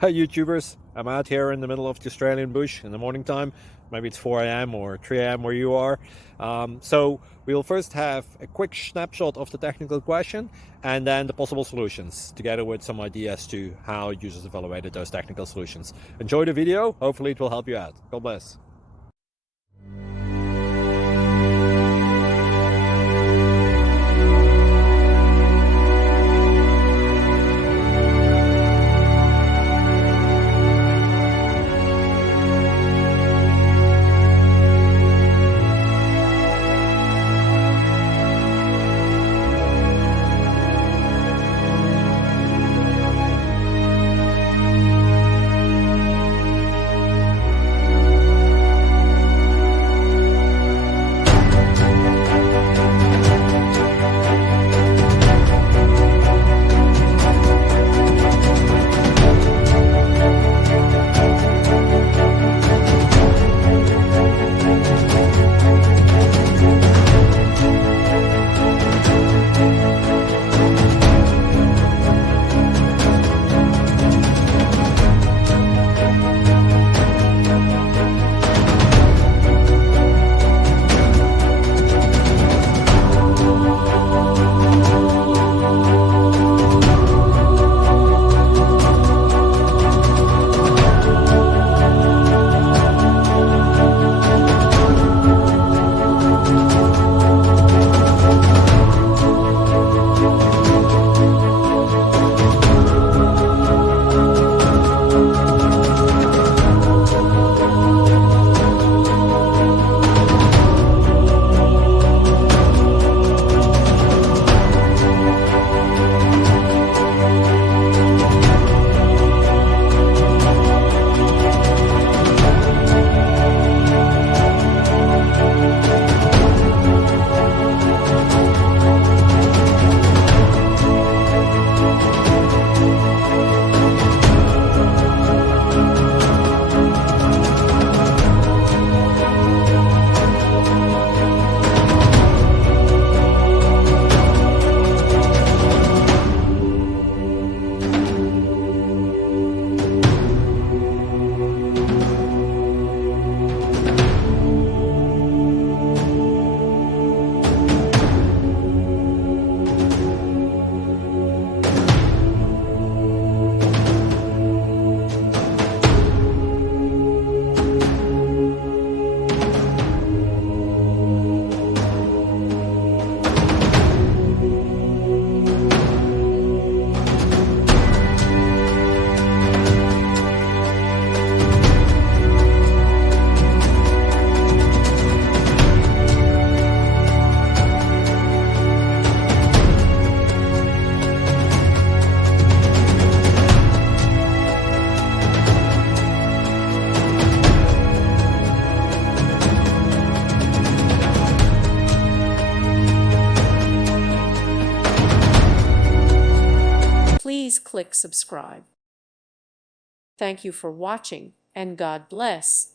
Hi YouTubers, I'm out here in the middle of the Australian bush in the morning time. Maybe it's 4 a.m. or 3 a.m. where you are. So we'll first have a quick snapshot of the technical question and then the possible solutions, together with some ideas to how users evaluated those technical solutions. Enjoy the video, hopefully it will help you out. God bless. Please click subscribe. Thank you for watching, and God bless.